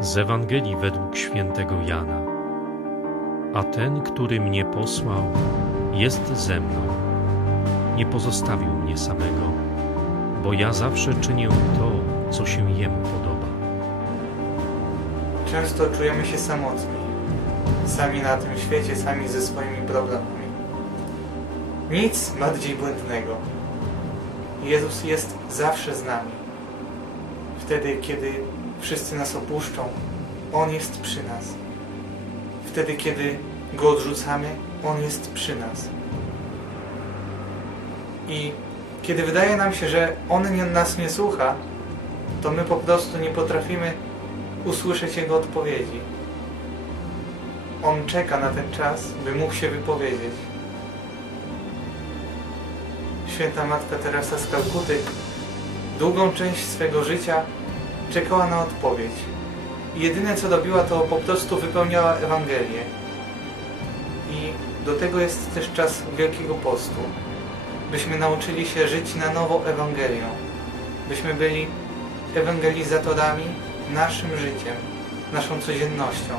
Z Ewangelii według świętego Jana. A ten, który mnie posłał, jest ze mną. Nie pozostawił mnie samego, bo ja zawsze czynię to, co się jemu podoba. Często czujemy się samotni, sami na tym świecie, sami ze swoimi problemami. Nic bardziej błędnego. Jezus jest zawsze z nami. Wtedy, kiedy wszyscy nas opuszczą, On jest przy nas. Wtedy, kiedy Go odrzucamy, On jest przy nas. I kiedy wydaje nam się, że On nie, nas nie słucha, to my po prostu nie potrafimy usłyszeć Jego odpowiedzi. On czeka na ten czas, by mógł się wypowiedzieć. Święta Matka Teresa z Kalkuty długą część swego życia czekała na odpowiedź. Jedyne co robiła, to po prostu wypełniała Ewangelię. I do tego jest też czas Wielkiego Postu. Byśmy nauczyli się żyć na nowo Ewangelią. Byśmy byli ewangelizatorami naszym życiem, naszą codziennością.